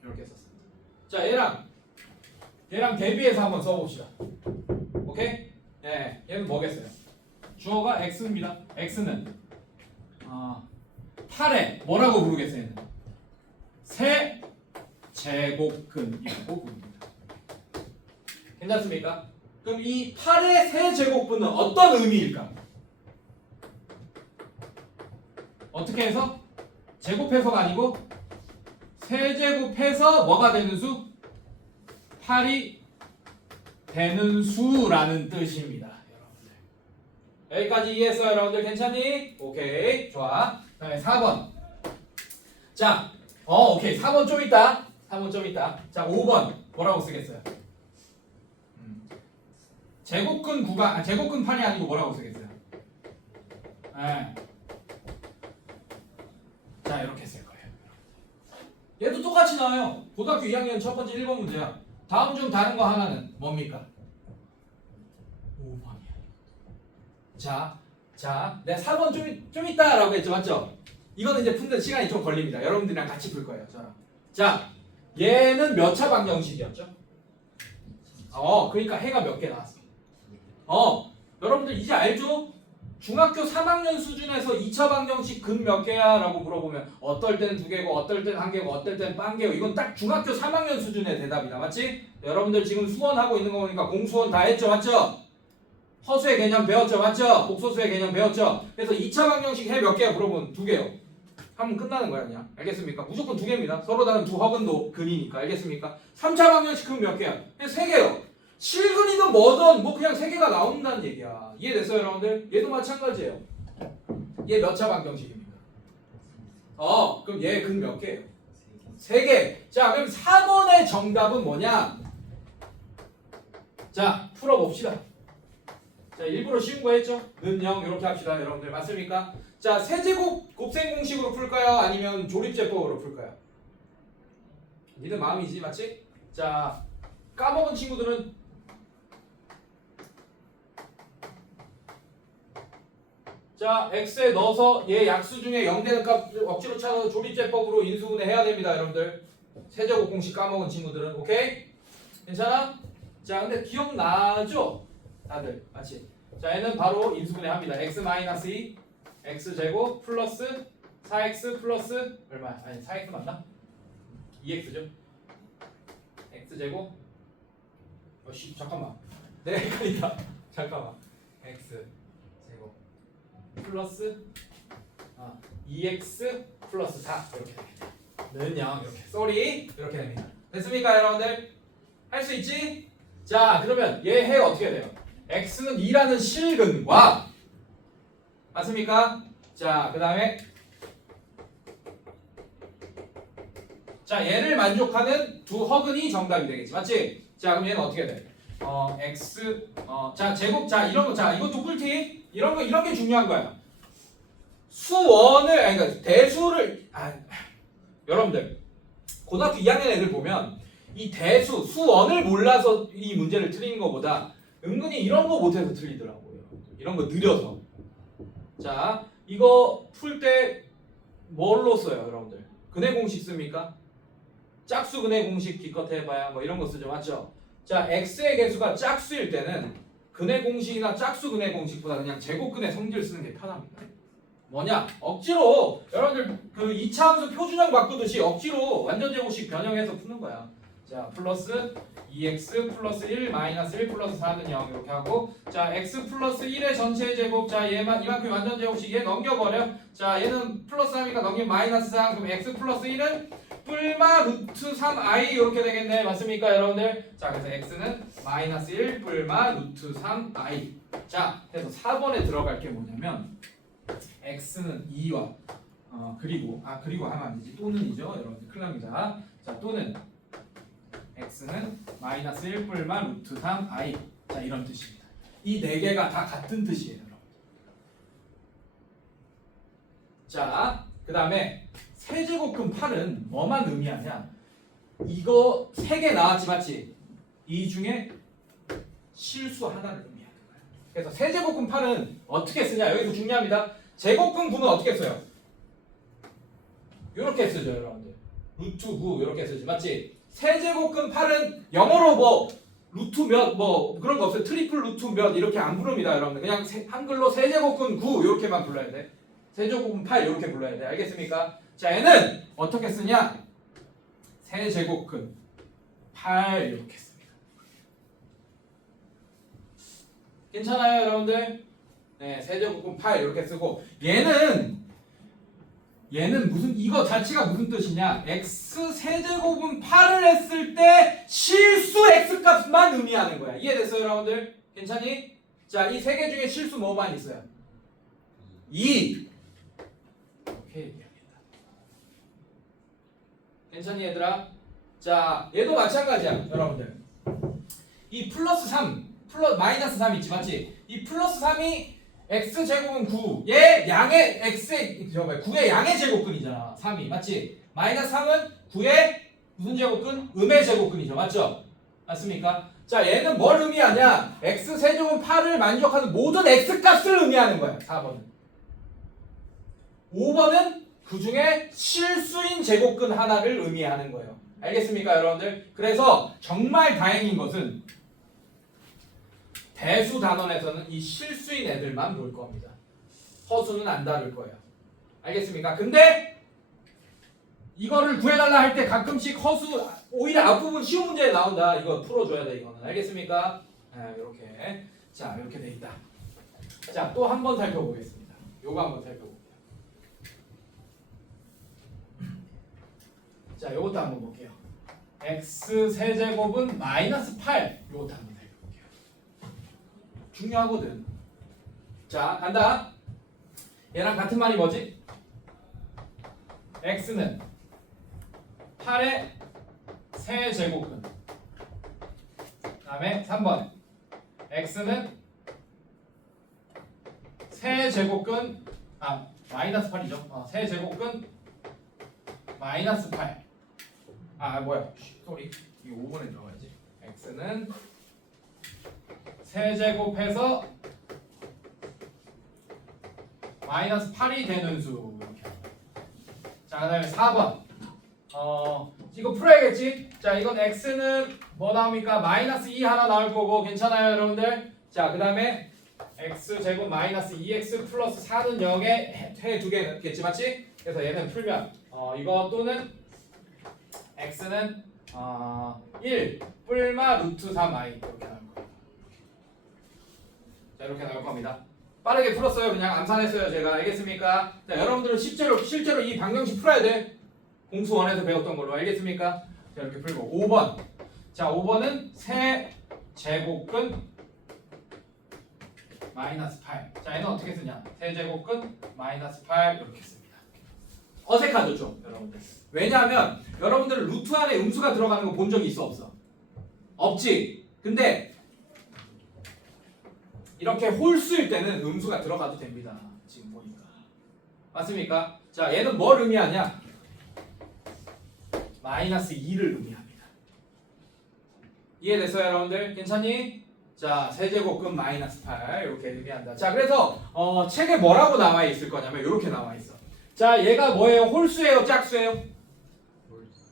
이렇게 썼습니다. 자 얘랑 대비해서 한번 써봅시다. 오케이? 예, 얘는 뭐겠어요? 주어가 x입니다. x는 8에 뭐라고 부르겠어요? 얘는? 세 제곱근이라고 부릅니다. 괜찮습니까? 그럼 이 8의 세 제곱근은 어떤 의미일까? 어떻게 해서? 제곱해서가 아니고 세제곱해서 뭐가 되는 수? 8이 되는 수라는 뜻입니다. 여러분들 여기까지 이해했어요? 여러분들 괜찮니? 오케이 좋아. 그다음에 4번. 자 오케이 4번 좀 있다. 4번 좀 있다. 자 5번 뭐라고 쓰겠어요? 제곱근 9가 제곱근 8이 아니고 뭐라고 쓰겠어요? 자 이렇게 쓸 거예요. 얘도 똑같이 나와요. 고등학교 2학년 첫 번째 1번 문제야. 다음 중 다른 거 하나는 뭡니까? 5번이야. 자, 내가 4번 좀 있다라고 했죠, 맞죠? 이거는 이제 푸는 시간이 좀 걸립니다. 여러분들이랑 같이 풀 거예요, 저랑. 자, 얘는 몇 차 방정식이었죠? 그러니까 해가 몇 개 나왔어? 여러분들 이제 알죠? 중학교 3학년 수준에서 2차 방정식 근 몇 개야? 라고 물어보면 어떨 때는 2개고 어떨 때는 1개고 어떨 때는 1개고 이건 딱 중학교 3학년 수준의 대답이다. 맞지? 여러분들 지금 수원하고 있는 거 보니까 공수원 다 했죠? 맞죠? 허수의 개념 배웠죠? 맞죠? 복소수의 개념 배웠죠? 그래서 2차 방정식 해 몇 개야? 물어보면 2개요. 하면 끝나는 거야 그냥. 알겠습니까? 무조건 두 개입니다. 서로 다른 두 허근도 근이니까. 알겠습니까? 3차 방정식은 몇 개야? 그냥 세 개요. 실근이든 뭐든 뭐 그냥 세 개가 나온다는 얘기야. 이해됐어요 여러분들? 얘도 마찬가지예요. 얘 몇 차 방정식입니까? 그럼 얘 근 몇 개예요? 세 개. 자 그럼 4번의 정답은 뭐냐? 자 풀어봅시다. 자 일부러 쉬운 거 했죠? 는 0 이렇게 합시다 여러분들. 맞습니까? 자 세제곱 곱셈 공식으로 풀까요? 아니면 조립제법으로 풀까요? 니들 마음이지 맞지? 자 까먹은 친구들은 자 x에 넣어서 얘 약수 중에 0 되는 값 억지로 찾아서 조립제법으로 인수분해 해야 됩니다 여러분들. 세제곱 공식 까먹은 친구들은. 오케이? 괜찮아? 자 근데 기억나죠? 다들 맞지? 자 얘는 바로 인수분해 합니다. x-2 x제곱 플러스 4x 플러스 얼마야? 아니 4x 맞나? 2x죠? x제곱 잠깐만 네 헷갈린다. 잠깐만 x제곱 플러스 2x 플러스 4 이렇게 됩니다. 는 0 이렇게 쏘리 이렇게 됩니다. 됐습니까 여러분들? 할 수 있지? 자 그러면 얘 해 어떻게 돼요? x는 2라는 실근과 맞습니까? 자 그 다음에 자 얘를 만족하는 두 허근이 정답이 되겠지 맞지? 자 그럼 얘는 어떻게 돼? x 자 제곱 자 이런 거 자 이것도 꿀팁 이런 게 중요한 거야. 수원을 아니 그러니까 대수를 여러분들 고등학교 2학년 애들 보면 이 대수 수원을 몰라서 이 문제를 틀리는 것보다 은근히 이런 거 못해서 틀리더라고요. 이런 거 느려서. 자 이거 풀 때 뭘로 써요 여러분들? 근해 공식 씁니까? 짝수 근해 공식 기껏 해봐야 뭐 이런 거 쓰죠 맞죠? 자 x의 개수가 짝수일 때는 근해 공식이나 짝수 근해 공식보다 그냥 제곱 근해 성질 쓰는 게 편합니다. 뭐냐? 억지로 여러분들 그 2차 함수 표준형 바꾸듯이 억지로 완전 제곱식 변형해서 푸는 거야. 자 플러스 2x 플러스 1 마이너스 1 플러스 4는 0 이렇게 하고 자 x 플러스 1의 전체 제곱 자 얘만 이만큼 완전 제곱식 얘 넘겨버려. 자 얘는 플러스 3이니까 넘기면 마이너스 3 그럼 x 플러스 1은 뿔마 루트 3i 이렇게 되겠네. 맞습니까 여러분들? 자 그래서 x는 마이너스 1 뿔마 루트 3i. 자 그래서 4번에 들어갈 게 뭐냐면 x는 2와 그리고 하면 안 되지. 또는이죠 여러분들. 큰일 납니다. 자 또는 x는 마이너스 1 뿔마 루트 3i. 자 이런 뜻입니다. 이 네 개가 다 같은 뜻이에요 여러분. 자 그 다음에 세제곱근 8은 뭐만 의미하냐? 이거 3개 나왔지 맞지? 이 중에 실수 하나를 의미하는 거야. 그래서 세제곱근 8은 어떻게 쓰냐? 여기서 중요합니다. 제곱근 9는 어떻게 써요? 이렇게 쓰죠 여러분들. 루트 9 이렇게 쓰지 맞지? 세제곱근 8은 영어로 뭐 루트 몇 뭐 그런 거 없어요. 트리플 루트 몇 이렇게 안 부릅니다 여러분들. 그냥 한글로 세제곱근 9 이렇게만 불러야 돼. 세제곱근 8 이렇게 불러야 돼. 알겠습니까? 자 얘는 어떻게 쓰냐? 세제곱근 8 이렇게 씁니다. 괜찮아요 여러분들? 네 세제곱근 8 이렇게 쓰고 얘는 무슨 이거 자체가 무슨 뜻이냐? x 세제곱은 8을 했을 때 실수 x 값만 의미하는 거야. 이해됐어요 여러분들? 괜찮니? 자 이 세 개 중에 실수 뭐만 있어요? 2 이렇게 얘기합니다. 괜찮니 얘들아? 자 얘도 마찬가지야 여러분들. 이 플러스 3 마이너스 3 있지 맞지? 이 플러스 3이 x제곱은 9 얘 양의 x의 9의 양의 제곱근이잖아 3이 맞지? 마이너스 3은 9의 무슨 제곱근? 음의 제곱근이죠 맞죠? 맞습니까? 자 얘는 뭘 의미하냐? x세제곱은 8을 만족하는 모든 x값을 의미하는 거야 4번은. 5번은 그 중에 실수인 제곱근 하나를 의미하는 거예요. 알겠습니까 여러분들? 그래서 정말 다행인 것은 대수 단원에서는 이 실수인 애들만 볼 겁니다. 허수는 안 다룰 거예요. 알겠습니까? 근데 이거를 구해달라 할 때 가끔씩 허수 오히려 앞부분 쉬운 문제에 나온다. 이거 풀어줘야 돼 이거는. 알겠습니까? 이렇게 자 이렇게 돼 있다. 자 또 한 번 살펴보겠습니다. 요거 한번 살펴볼게요. 자, 요것도 한번 볼게요. x 세제곱은 마이너스 8. 요것도 한번 살펴볼게요. 중요하거든. 자, 간다. 얘랑 같은 말이 뭐지? x는 8의 세제곱근. 그 다음에 3번. x는 세제곱근 마이너스 8이죠. 세제곱근 마이너스 8. 뭐야? 쏘리. 이거 5번에 들어가야지. x는 세제곱해서 마이너스 8이 되는 수. 이렇게. 자, 그다음에 4번. 이거 풀어야겠지? 자, 이건 x는 뭐 나옵니까? 마이너스 2 하나 나올 거고 괜찮아요, 여러분들? 자, 그다음에 x 제곱 마이너스 2x 플러스 4는 0에 해 두 개 넣겠지, 맞지? 그래서 얘는 풀면 이거 또는 x는 1 뿔마 루트 3i 이렇게 나올 겁니다. 자, 이렇게 나올 겁니다. 빠르게 풀었어요. 그냥 암산했어요. 제가 알겠습니까? 자, 여러분들은 실제로 이 방정식 풀어야 돼. 공수원에서 배웠던 걸로 알겠습니까? 자, 이렇게 풀고 5번. 자, 5번은 세제곱근 마이너스 8. 자, 얘는 어떻게 쓰냐? 세제곱근 마이너스 8 이렇게 씁니다. 어색하죠, 좀 여러분들. 왜냐하면 여러분들은 루트 안에 음수가 들어가는 거 본 적이 있어, 없어? 없지. 근데 이렇게 홀수일 때는 음수가 들어가도 됩니다. 지금 보니까. 맞습니까? 자, 얘는 뭘 의미하냐? 마이너스 2를 의미합니다. 이해됐어요, 여러분들? 괜찮니? 자, 세제곱근 마이너스 8 이렇게 의미한다. 자, 그래서 책에 뭐라고 나와 있을 거냐면 이렇게 나와 있어. 자, 얘가 뭐예요? 홀수예요, 짝수예요?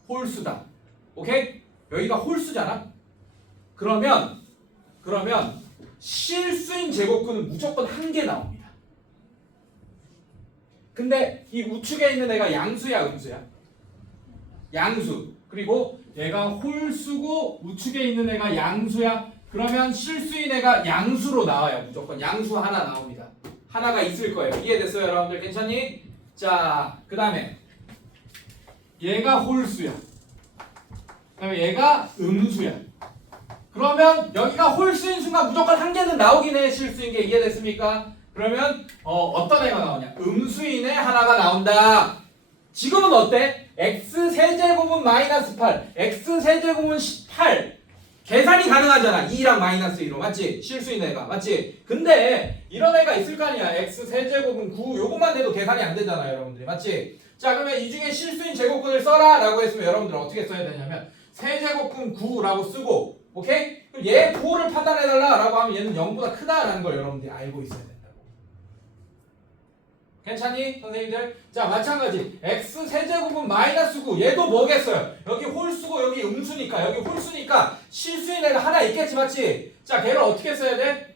홀수다. 오케이? 여기가 홀수잖아. 그러면 실수인 제곱근은 무조건 한 개 나옵니다. 근데 이 우측에 있는 애가 양수야, 음수야? 양수. 그리고 얘가 홀수고 우측에 있는 애가 양수야. 그러면 실수인 애가 양수로 나와요. 무조건 양수 하나 나옵니다. 하나가 있을 거예요. 이해됐어요, 여러분들? 괜찮니? 자, 그 다음에 얘가 홀수야. 그 다음에 얘가 음수야. 그러면 여기가 홀수인 순간 무조건 한 개는 나오긴 해. 실수인 게. 이해됐습니까? 그러면 어떤 애가 나오냐? 음수인의 하나가 나온다. 지금은 어때? x 세제곱은 마이너스 8, x 세제곱은 18. 계산이 가능하잖아. 2랑 마이너스 2로. 맞지? 실수인 애가. 맞지? 근데 이런 애가 있을 거 아니야. x 세제곱은 9. 요것만 돼도 계산이 안 되잖아, 여러분들. 맞지? 자, 그러면 이 중에 실수인 제곱근을 써라 라고 했으면 여러분들 어떻게 써야 되냐면 세제곱근 9라고 쓰고, 오케이? 그럼 얘 부호를 판단해달라 라고 하면 얘는 0보다 크다라는 걸 여러분들이 알고 있어야 된다고. 괜찮니? 선생님들? 자, 마찬가지. x 세제곱은 마이너스 9. 얘도 뭐겠어요? 여기 홀수고 여기 음수니까. 여기 홀수니까 실수인 애가 하나 있겠지, 맞지? 자, 걔를 어떻게 써야 돼?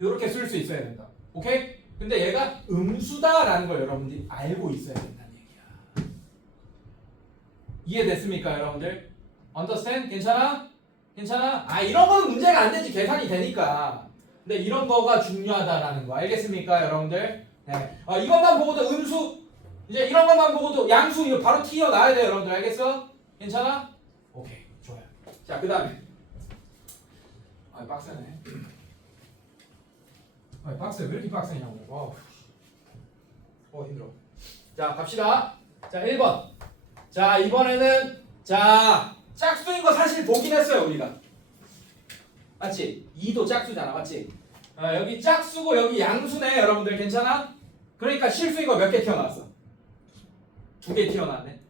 이렇게 쓸 수 있어야 된다. 오케이? 근데 얘가 음수다라는 걸 여러분들이 알고 있어야 된다는 얘기야. 이해됐습니까, 여러분들? Understand? 괜찮아? 괜찮아? 이런 거는 문제가 안 되지. 계산이 되니까. 근데 이런 거가 중요하다라는 거. 알겠습니까, 여러분들? 네. 이것만 보고도 음수, 이제 이런 것만 보고도 양수, 이거 바로 튀어나와야 돼요, 여러분들. 알겠어? 괜찮아? 오케이, 좋아요. 자, 그 다음에. 빡세네. 빡세. 왜 이렇게 빡세냐고. 힘들어. 자, 갑시다. 자, 1번. 자, 이번에는, 자, 짝수인 거 사실 보긴 했어요, 우리가. 맞지? 2도 짝수잖아, 맞지? 여기 짝수고 여기 양수네, 여러분들. 괜찮아? 그러니까 실수인 거 몇 개 튀어나왔어? 2개 튀어나왔네.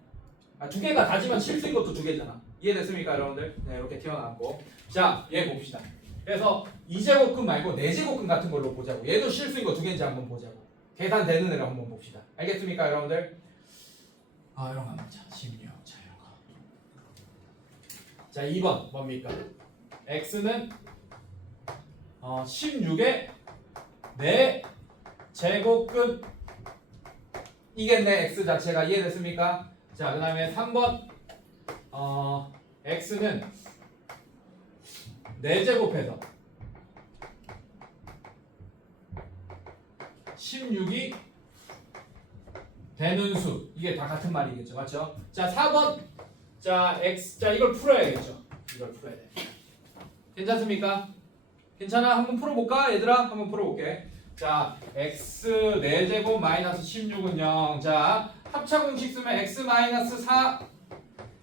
2개가 다지만 실수인 것도 2개잖아. 이해됐습니까, 여러분들? 네, 이렇게 튀어나왔고. 자, 얘 봅시다. 그래서 2제곱근 말고 4제곱근 같은 걸로 보자고. 얘도 실수인 거 2개인지 한번 보자고. 계산되는 애를 한번 봅시다. 알겠습니까, 여러분들? 이런 거 한번 보자. 16. 자, 이런 거. 자, 2번 뭡니까? x는 16의 4제곱근 이겠네. x 자체가. 이해됐습니까? 자, 그 다음에 3번 x는 4제곱해서 16이 되는 수. 이게 다 같은 말이겠죠. 맞죠? 자, 4번. 자, x. 자, 이걸 풀어야겠죠. 이걸 풀어야 돼. 괜찮습니까? 괜찮아? 한번 풀어볼까? 얘들아? 한번 풀어볼게. 자, x 4제곱 마이너스 16은 0. 자, 합차 공식 쓰면 x 마이너스 4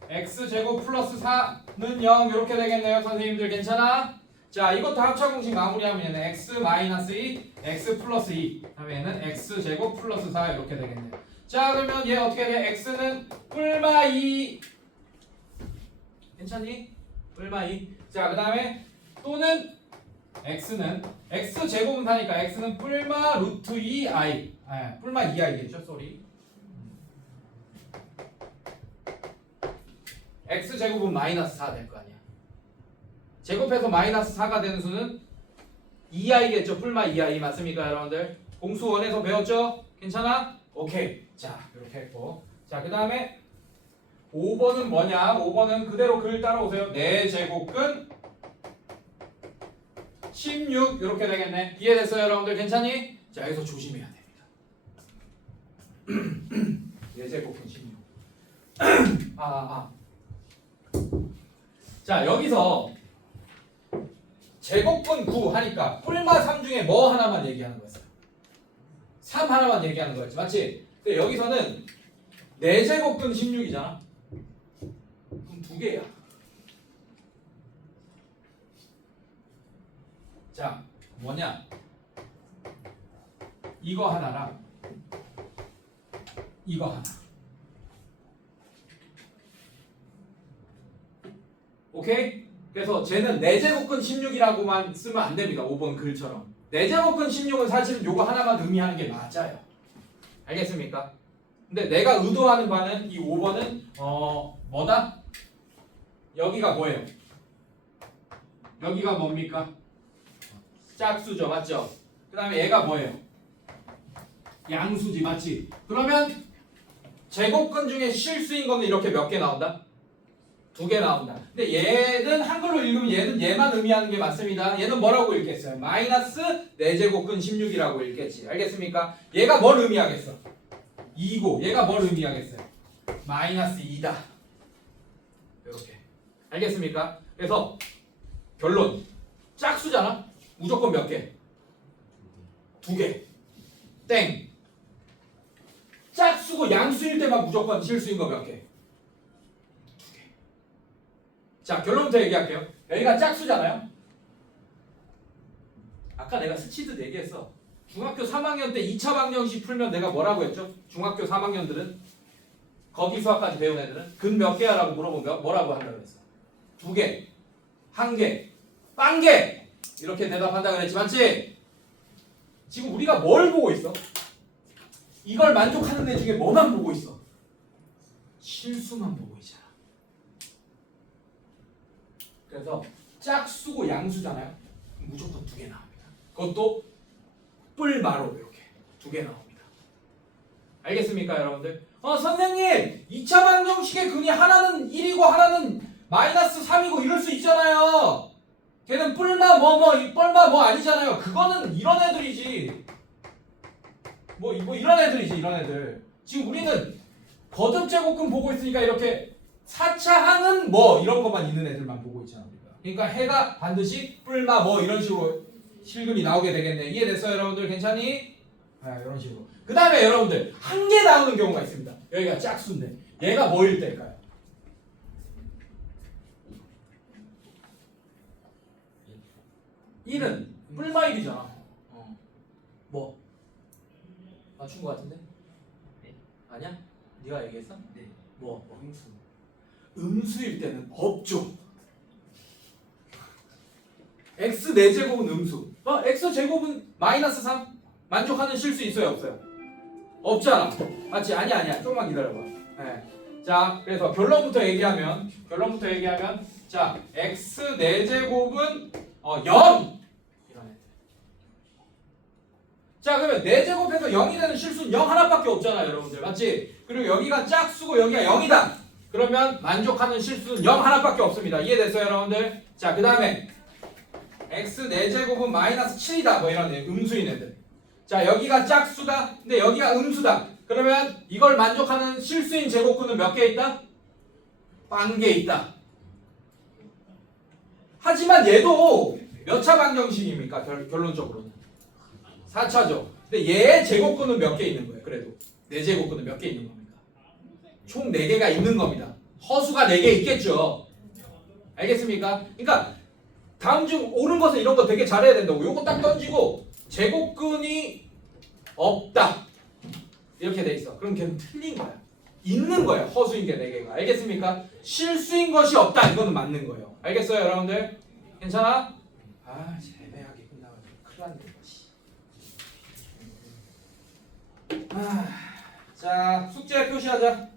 x제곱 플러스 4는 0 이렇게 되겠네요. 선생님들 괜찮아? 자, 이것도 합차 공식 마무리하면 x 마이너스 2 x 플러스 2 다음에는 x제곱 플러스 4 이렇게 되겠네요. 자, 그러면 얘 어떻게 돼? x는 뿔마 2 괜찮니? 뿔마 2. 자, 그 다음에 또는 x는 x제곱은 사니까 x는 뿔마 루트 2i 뿔마 2i겠죠? 쏘리. x제곱은 마이너스 4 될 거 아니야. 제곱해서 마이너스 4가 되는 수는 2i겠죠? 뿔마 2i 맞습니까 여러분들? 공수 원에서 배웠죠? 괜찮아? 오케이. 자, 이렇게 했고. 자, 그 다음에 5번은 뭐냐? 5번은 그대로 글 따라오세요. 4제곱근 16 이렇게 되겠네. 이해됐어요 여러분들? 괜찮니? 자, 여기서 조심해야 됩니다. 4제곱근 16 자, 여기서 제곱근 9 하니까 뿔마 3 중에 뭐 하나만 얘기하는 거였어요. 3 하나만 얘기하는 거였지. 맞지? 근데 여기서는 4제곱근 16이잖아. 그럼 2개야. 자, 뭐냐? 이거 하나랑 이거 하나. 오케이? 그래서 쟤는 4제곱근 16이라고만 쓰면 안 됩니다. 5번 글처럼. 4제곱근 16은 사실은 요거 하나만 의미하는 게 맞아요. 알겠습니까? 근데 내가 의도하는 바는 이 5번은 뭐다? 여기가 뭐예요? 여기가 뭡니까? 짝수죠. 맞죠? 그 다음에 얘가 뭐예요? 양수지. 맞지? 그러면 제곱근 중에 실수인 거는 이렇게 몇 개 나온다? 2개 나온다. 근데 얘는 한글로 읽으면 얘는 얘만 의미하는 게 맞습니다. 얘는 뭐라고 읽겠어요? 마이너스 4제곱근 16이라고 읽겠지. 알겠습니까? 얘가 뭘 의미하겠어? 2고 얘가 뭘 의미하겠어요? 마이너스 2다. 이렇게. 알겠습니까? 그래서 결론. 짝수잖아? 무조건 몇 개? 2개. 땡. 짝수고 양수일 때만 무조건 실수인 거 몇 개? 2개. 자, 결론부터 얘기할게요. 여기가 짝수잖아요? 아까 내가 스치듯 얘기했어. 중학교 3학년 때 2차 방정식 풀면 내가 뭐라고 했죠? 중학교 3학년들은 거기 수학까지 배운 애들은 근 몇 개야? 라고 물어보면 뭐라고 한다고 그랬어? 2개, 1개, 빵개 이렇게 대답한다고 그랬지. 맞지? 지금 우리가 뭘 보고 있어? 이걸 만족하는 애 중에 뭐만 보고 있어? 실수만 보고 있잖아. 그래서 짝수고 양수잖아요. 무조건 2개 나옵니다. 그것도 뿔마로 이렇게 2개 나옵니다. 알겠습니까 여러분들? 선생님 2차 방정식의 근이 하나는 1이고 하나는 마이너스 3이고 이럴 수 있잖아요. 걔는 뿔마 뻘마 아니잖아요. 그거는 이런 애들이지. 뭐 이런 애들이지. 이런 애들. 지금 우리는 거듭제곱근 보고 있으니까 이렇게 4차 항은 뭐 이런 것만 있는 애들만 보고 있잖아 우리가. 그러니까 해가 반드시 뿔마 이런 식으로 실근이 나오게 되겠네. 이해됐어요 여러분들? 괜찮니? 이런 식으로. 그 다음에 여러분들 1개 나오는 경우가 있습니다. 여기가 짝수인데 얘가 뭐일 때일까요? 1은 뿔마 1이잖아. 뭐? 맞춘 거 같은데? 네. 아니야? 네가 얘기했어? 네. 뭐? 음수일 때는 없죠. x 4제곱은 음수. x 제곱은 마이너스 3? 만족하는 실수 있어요 없어요? 없잖아. 맞지? 아니야. 조금만 기다려봐. 네. 자, 그래서 결론부터 얘기하면 자, x 4제곱은 0! 이런 애들. 자, 그러면 4제곱해서 0이 되는 실수는 0 하나밖에 없잖아요 여러분들. 맞지? 그리고 여기가 짝수고 여기가 0이다. 그러면 만족하는 실수는 0 하나밖에 없습니다. 이해됐어요 여러분들? 자, 그 다음에 x 4제곱은 마이너스 7이다. 뭐 이런 애, 음수인 애들. 자, 여기가 짝수다. 근데 여기가 음수다. 그러면 이걸 만족하는 실수인 제곱근은 몇 개 있다? 1개 있다. 하지만 얘도 몇 차 방정식입니까? 결론적으로는 4차죠. 근데 얘의 제곱근은 몇 개 있는 거예요? 그래도 내 제곱근은 몇 개 있는 겁니까? 총 4개가 있는 겁니다. 허수가 4개 있겠죠. 알겠습니까? 그러니까 다음 중 옳은 것은 이런 거 되게 잘해야 된다고. 요거 딱 던지고 제곱근이 없다 이렇게 돼 있어. 그럼 걔는 틀린 거야. 있는 거야. 허수인 게 4개가. 알겠습니까? 실수인 것이 없다. 이거는 맞는 거예요. 알겠어요, 여러분들? 괜찮아? 아, 애매하게 끝나가지고 큰일 났네. 자, 숙제 표시하자.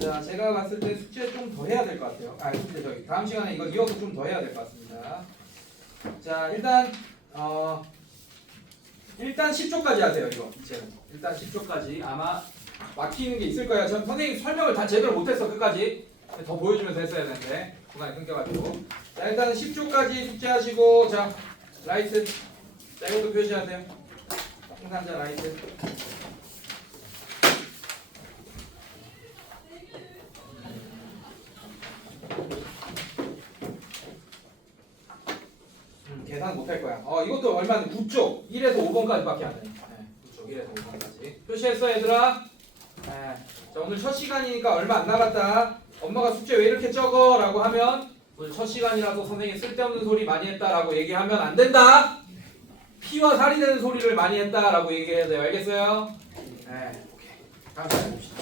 자, 제가 봤을 때 숙제 좀 더 해야 될 것 같아요. 숙제 저기 다음 시간에 이거 이어서 좀 더 해야 될 것 같습니다. 자, 일단 10초까지 하세요. 이거 이제는 일단 10초까지 아마 막히는 게 있을 거예요. 전 선생님 설명을 다 제대로 못했어 끝까지. 더 보여주면서 했어야 되는데 중간에 끊겨가지고. 자, 일단은 10초까지 숙제하시고 자, 라이트. 자, 이것도 표시하세요. 생산자 라이트. 계산 못할 거야. 이것도 얼마나 9쪽 1에서 5번까지밖에 안 돼. 네, 9쪽 1에서 5번까지. 표시했어 얘들아? 네. 자, 오늘 첫 시간이니까 얼마 안 남았다. 엄마가 숙제 왜 이렇게 적어? 라고 하면 오늘 첫 시간이라서 선생님 쓸데없는 소리 많이 했다라고 얘기하면 안 된다. 피와 살이 되는 소리를 많이 했다라고 얘기해야 돼요. 알겠어요? 네. 오케이. 다음 시간에 봅시다.